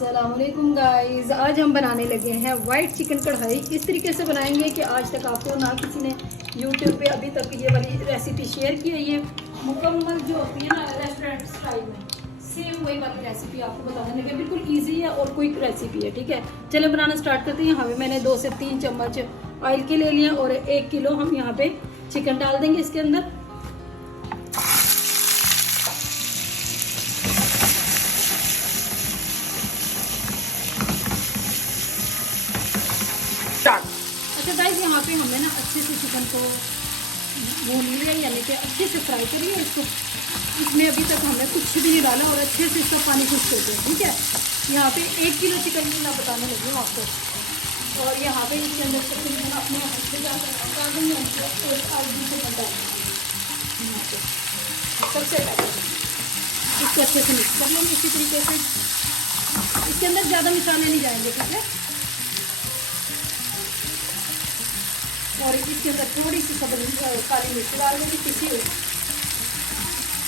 अस्सलामुअलैकुम गाइस, आज हम बनाने लगे हैं वाइट चिकन कढ़ाई। इस तरीके से बनाएंगे कि आज तक आपको ना किसी ने यूट्यूब पे अभी तक ये वाली रेसिपी शेयर की है। ये मुकम्मल जो होती है ना रेस्टोरेंट स्टाइल में, सेम वही वाली रेसिपी आपको बताने लगे। बिल्कुल ईजी है और क्विक रेसिपी है। ठीक है, चले बनाना स्टार्ट करते हैं। यहाँ पे मैंने 2 से 3 चम्मच ऑयल के ले लिए और 1 किलो हम यहाँ पे चिकन डाल देंगे इसके अंदर। अच्छा गाइस, यहाँ पे हमने ना अच्छे से चिकन को भून लिया, यानी कि अच्छे से फ्राई करिए इसको। इसमें अभी तक हमने कुछ भी नहीं डाला और अच्छे से इसका पानी खुश्क कर दिया। ठीक है, यहाँ पे 1 किलो चिकन की मैं बताने लगी हूँ आपको। और यहाँ पे इसके अंदर तकरीबन अपने हाथ से डाल देंगे और आलू चिकन डाल देंगे यहाँ पे। सबसे पहले इसको अच्छे से मिक्स कर लेंगे इसी तरीके से। इसके अंदर ज़्यादा मसाले नहीं जाएंगे। ठीक है, और इसके अंदर थोड़ी सी काली मिर्च डाल देंगे, पिसी हुई।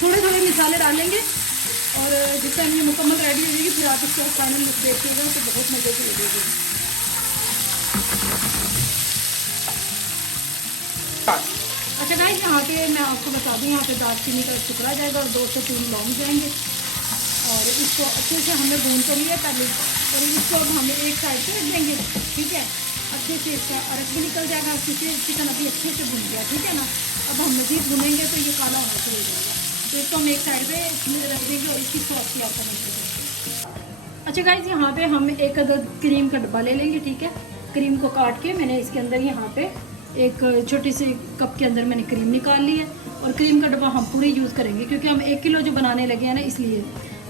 थोड़े थोड़े मसाले डालेंगे और जिस टाइम ये मुकम्मल रेडी हो जाएगी फिर आप इसका फाइनल लुक देखिएगा तो बहुत मज़े की लगेगी। अच्छा गाइस, यहाँ पे मैं आपको बता दूँ, यहाँ पे दालचीनी का टुकड़ा जाएगा और 2 से 3 लौंग जाएंगे। और इसको अच्छे से हमने भून कर लिया पहले, और इसको अब हमें एक साइड पे रख देंगे। ठीक है, अच्छे से इसका अरक भी निकल जाएगा क्योंकि चिकन अभी अच्छे से भुन गया। ठीक है ना, अब हम मज़ीद भुनेंगे तो ये काला होना शुरू हो जाएगा। तो इसको हम एक साइड पे रख देंगे और इसकी सॉस तैयार करने के। अच्छा गाइस, यहाँ पे हम 1 अदद क्रीम का डब्बा ले लेंगे। ठीक है, क्रीम को काट के मैंने इसके अंदर यहाँ पे एक छोटी सी कप के अंदर मैंने क्रीम निकाल ली है। और क्रीम का डब्बा हम पूरे यूज़ करेंगे क्योंकि हम 1 किलो जो बनाने लगे हैं ना, इसलिए।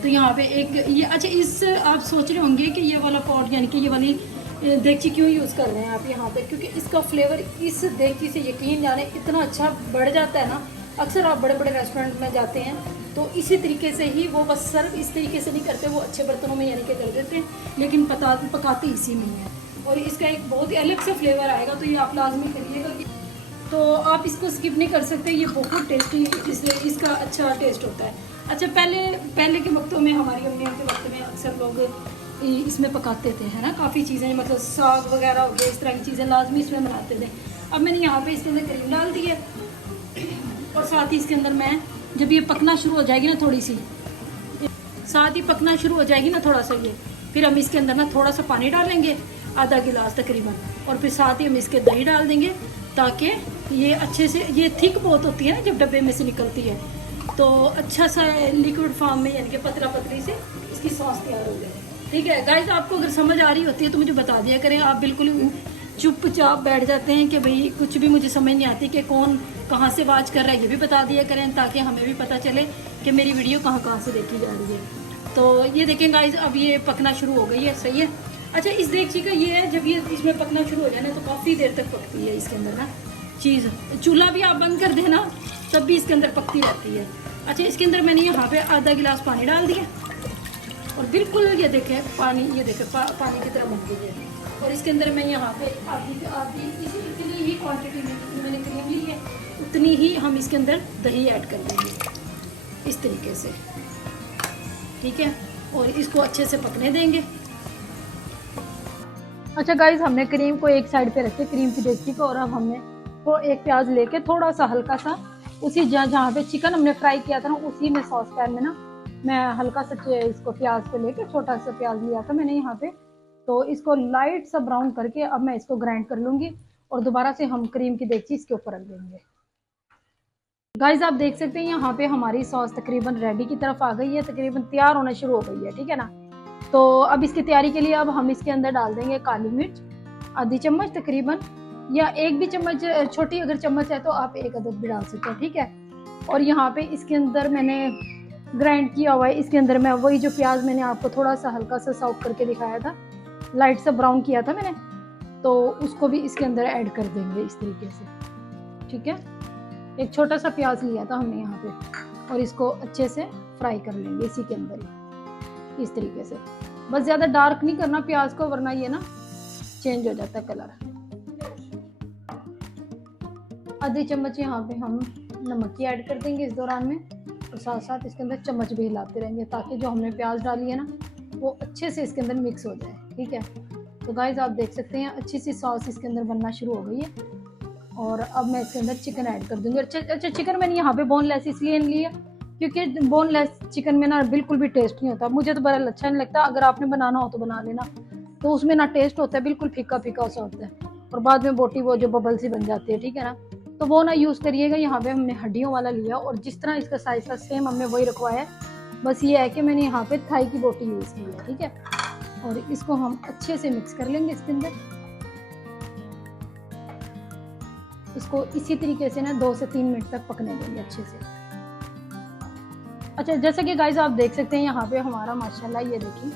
तो यहाँ पे एक ये, अच्छा इस आप सोच रहे होंगे कि ये वाला पॉट यानी कि ये वाली देगची क्यों यूज़ कर रहे हैं आप यहाँ पे, क्योंकि इसका फ्लेवर इस देगची से यकीन जाने इतना अच्छा बढ़ जाता है ना। अक्सर आप बड़े बड़े रेस्टोरेंट में जाते हैं तो इसी तरीके से ही वो बस सर्व इस तरीके से नहीं करते, वो अच्छे बर्तनों में यानी कि कर देते हैं, लेकिन पकाते इसी में है। और इसका एक बहुत ही अलग से फ्लेवर आएगा, तो ये आप लाजमी करिएगा। तो आप इसको स्किप नहीं कर सकते, ये बहुत टेस्टी इसलिए इसका अच्छा टेस्ट होता है। अच्छा, पहले के वक्तों में हमारी अम्मियों के वक्त में अक्सर लोग इसमें पकाते थे, है ना, काफ़ी चीज़ें, मतलब साग वगैरह हो गया, इस तरह की चीज़ें लाजमी इसमें बनाते थे। अब मैंने यहाँ पे इसके अंदर क्रीम डाल दी है और साथ ही इसके अंदर मैं, जब ये पकना शुरू हो जाएगी ना, थोड़ी सी साथ ही पकना शुरू हो जाएगी ना थोड़ा सा ये, फिर हम इसके अंदर ना थोड़ा सा पानी डालेंगे, आधा गिलास तकरीबन, और फिर साथ ही हम इसके दही डाल देंगे ताकि ये अच्छे से, ये थिक बहुत होती है ना जब डब्बे में से निकलती है, तो अच्छा सा लिक्विड फॉर्म में यानी कि पतला पतली से इसकी सॉस तैयार हो जाए। ठीक है गाइस, आपको अगर समझ आ रही होती है तो मुझे बता दिया करें। आप बिल्कुल चुपचाप बैठ जाते हैं कि भाई कुछ भी मुझे समझ नहीं आती कि कौन कहाँ से वाच कर रहा है, ये भी बता दिया करें ताकि हमें भी पता चले कि मेरी वीडियो कहाँ से देखी जा रही है। तो ये देखें गाइस, अब ये पकना शुरू हो गई है। सही है। अच्छा, इस देगची का ये है, जब ये इसमें पकना शुरू हो जाए ना तो काफ़ी देर तक पकती है इसके अंदर ना चीज़। चूल्हा भी आप बंद कर देना तब भी इसके अंदर पकती रहती है। अच्छा, इसके अंदर मैंने यहाँ पे आधा गिलास पानी डाल दिया और बिल्कुल ये देखें पानी, ये देखें पानी की तरह बन गई है। और इसके अंदर मैं यहाँ पे आधी इतनी ही क्वांटिटी में मैंने क्रीम ली है, उतनी ही हम इसके अंदर दही ऐड कर देंगे इस तरीके से। ठीक है, और इसको अच्छे से पकने देंगे। अच्छा गाइस, हमने क्रीम को एक साइड पे रखे, क्रीम की देगची को, और अब हमने तो एक प्याज लेके थोड़ा सा हल्का सा उसी जहाँ पे चिकन हमने फ्राई किया था ना, उसी में सॉस पैन में ना मैं हल्का सा इसको प्याज को लेके, छोटा सा प्याज लिया था मैंने यहाँ पे, तो इसको लाइट सा ब्राउन करके अब मैं इसको ग्राइंड कर लूँगी और दोबारा से हम क्रीम की देगची इसके ऊपर रख देंगे। गाइस, आप देख सकते हैं यहाँ पे हमारी सॉस तकरीबन रेडी की तरफ आ गई है, तकरीबन तैयार होना शुरू हो गई है। ठीक है ना, तो अब इसकी तैयारी के लिए अब हम इसके अंदर डाल देंगे काली मिर्च आधी चम्मच तकरीबन, या 1 भी चम्मच, छोटी अगर चम्मच है तो आप 1 अदद भी डाल सकते हैं। ठीक है, और यहाँ पे इसके अंदर मैंने ग्राइंड किया हुआ है, इसके अंदर मैं वही जो प्याज मैंने आपको थोड़ा सा हल्का सा सॉक करके दिखाया था, लाइट सा ब्राउन किया था मैंने, तो उसको भी इसके अंदर ऐड कर देंगे इस तरीके से। ठीक है, एक छोटा सा प्याज लिया था हमने यहाँ पे और इसको अच्छे से फ्राई कर लेंगे इसी के अंदर ही इस तरीके से। बस ज़्यादा डार्क नहीं करना प्याज को, वरना ये ना चेंज हो जाता है कलर। आधी चम्मच यहाँ पे हम नमक की ऐड कर देंगे इस दौरान में, और साथ साथ इसके अंदर चम्मच भी हिलाते रहेंगे ताकि जो हमने प्याज डाली है ना वो अच्छे से इसके अंदर मिक्स हो जाए। ठीक है, तो गाइस आप देख सकते हैं अच्छी सी सॉस इसके अंदर बनना शुरू हो गई है। और अब मैं इसके अंदर चिकन ऐड कर दूंगी। अच्छा, चिकन मैंने यहाँ पे बोनलेस इसलिए लिया क्योंकि बोनलेस चिकन में ना बिल्कुल भी टेस्ट नहीं होता, मुझे तो बड़ा अच्छा नहीं लगता। अगर आपने बनाना हो तो बना लेना, तो उसमें ना टेस्ट होता है, बिल्कुल फीका फीका सा होता है और बाद में बोटी वो जो बबल सी बन जाती है। ठीक है ना, तो वो ना यूज़ करिएगा। यहाँ पे हमने हड्डियों वाला लिया और जिस तरह इसका साइज था सेम हमने वही रखवाया है। बस ये है कि मैंने यहाँ पे थाई की बोटी यूज़ की है। ठीक है, और इसको हम अच्छे से मिक्स कर लेंगे इसके अंदर। इसको इसी तरीके से ना 2 से 3 मिनट तक पकने देंगे अच्छे से। अच्छा, जैसे कि गाइस आप देख सकते हैं यहाँ पे हमारा माशाल्लाह ये देखिए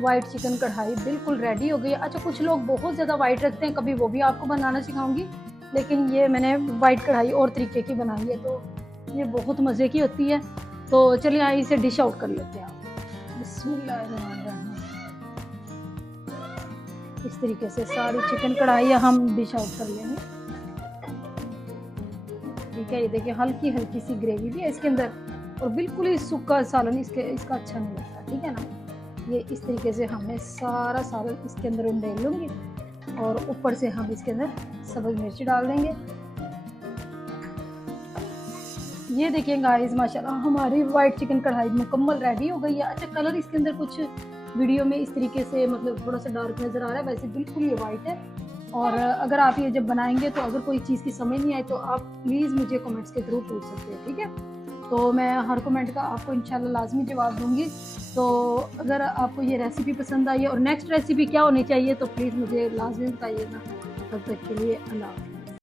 वाइट चिकन कढ़ाई बिल्कुल रेडी हो गई है। अच्छा, कुछ लोग बहुत ज़्यादा वाइट रखते हैं, कभी वो भी आपको बनाना सिखाऊंगी, लेकिन ये मैंने वाइट कढ़ाई और तरीके की बनाई है, तो ये बहुत मज़े की होती है। तो चलिए आइए इसे डिश आउट कर लेते हैं। बिस्मिल्लाहिर्रहमानिर्रहीम। इस तरीके से सारी चिकन कढ़ाई हम डिश आउट कर लेंगे। ठीक है, ये देखिए हल्की हल्की सी ग्रेवी भी है इसके अंदर और बिल्कुल ही सूखा सालन इसका अच्छा नहीं लगता। ठीक है ना, ये इस तरीके से हमें सारा सालन इसके अंदर उंडेल लूँगी और ऊपर से हम इसके अंदर सब्ज़ मिर्च डाल देंगे। ये देखिए गाइस माशाल्लाह हमारी वाइट चिकन कढ़ाई मुकम्मल रेडी हो गई है। अच्छा, कलर इसके अंदर कुछ वीडियो में इस तरीके से मतलब थोड़ा सा डार्क नज़र आ रहा है, वैसे बिल्कुल ये वाइट है। और अगर आप ये जब बनाएंगे तो अगर कोई चीज़ की समझ नहीं आई तो आप प्लीज़ मुझे कमेंट्स के थ्रू पूछ सकते हैं। ठीक है, तो मैं हर कमेंट का आपको इंशाल्लाह लाजमी जवाब दूंगी। तो अगर आपको ये रेसिपी पसंद आई है और नेक्स्ट रेसिपी क्या होनी चाहिए तो प्लीज़ मुझे लाजमी बताइएगा। तब तक के लिए अल्लाह।